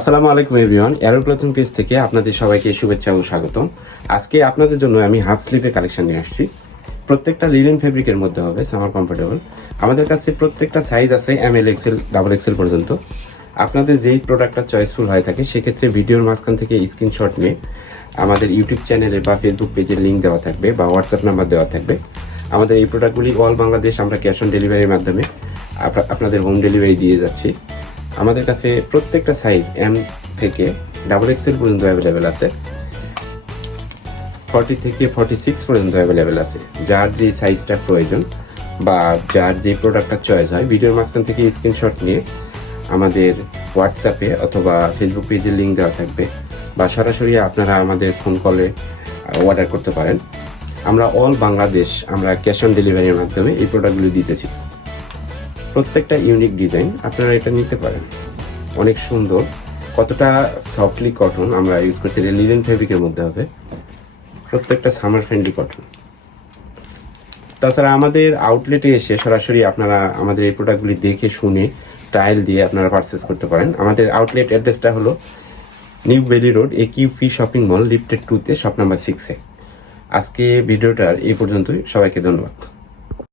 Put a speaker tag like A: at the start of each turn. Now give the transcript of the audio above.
A: আসসালামু আলাইকুম everyone এরোপ্লাথন page থেকে আপনাদের সবাইকে শুভেচ্ছা ও স্বাগতম। আজকে আপনাদের জন্য আমি হাফ স্লিভের কালেকশন নিয়ে আসছি। প্রত্যেকটা লিলেন ফেব্রিকের মধ্যে হবে সামার কমফোর্টেবল আমাদের কাছে প্রত্যেকটা সাইজ আছে M L XL double XL পর্যন্ত। আপনাদের যেই প্রোডাক্টটা চয়েসফুল হয়ে থাকে, সেক্ষেত্রে ভিডিওর মাঝখান থেকে স্ক্রিনশট নিয়ে আমাদের ইউটিউব চ্যানেলে বা ফেসবুক পেজের লিঙ্ক দেওয়া থাকবে বা হোয়াটসঅ্যাপ নাম্বার দেওয়া থাকবে। আমাদের এই প্রোডাক্টগুলি অল বাংলাদেশ আমরা ক্যাশ অন ডেলিভারির মাধ্যমে আপনাদের হোম ডেলিভারি দিয়ে যাচ্ছি। আমাদের কাছে প্রত্যেকটা সাইজ এম থেকে ডাবল এক্সেল পর্যন্ত অ্যাভেলেবেল আছে। ফর্টি থেকে ফর্টি সিক্স পর্যন্ত অ্যাভেলেবেল আছে। যার যে সাইজটা প্রয়োজন বা যার যে প্রোডাক্টটা চয়েস হয় ভিডিওর মাঝখান থেকে স্ক্রিনশট নিয়ে আমাদের হোয়াটসঅ্যাপে অথবা ফেসবুক পেজের লিঙ্ক দেওয়া থাকবে বা সরাসরি আপনারা আমাদের ফোন কলে অর্ডার করতে পারেন। আমরা অল বাংলাদেশ আমরা ক্যাশ অন ডেলিভারির মাধ্যমে এই প্রোডাক্টগুলি দিতেছি। প্রত্যেকটা ইউনিক ডিজাইন আপনারা এটা নিতে পারেন। অনেক সুন্দর। কতটা সফটলি কটন আমরা ইউজ করছি, এটা লিলেন ফেব্রিকের মধ্যে হবে। প্রত্যেকটা সামার ফ্রেন্ডলি কটন তাছাড়া আমাদের আউটলেটে এসে সরাসরি আপনারা আমাদের এই প্রোডাক্টগুলি দেখে শুনে ট্রায়াল দিয়ে আপনারা পারচেস করতে পারেন। আমাদের আউটলেট অ্যাড্রেসটা হলো new Baily road A QP shopping mall lifted টুতে শপ নাম্বার সিক্সে আজকে ভিডিওটার এই পর্যন্তই। সবাইকে ধন্যবাদ।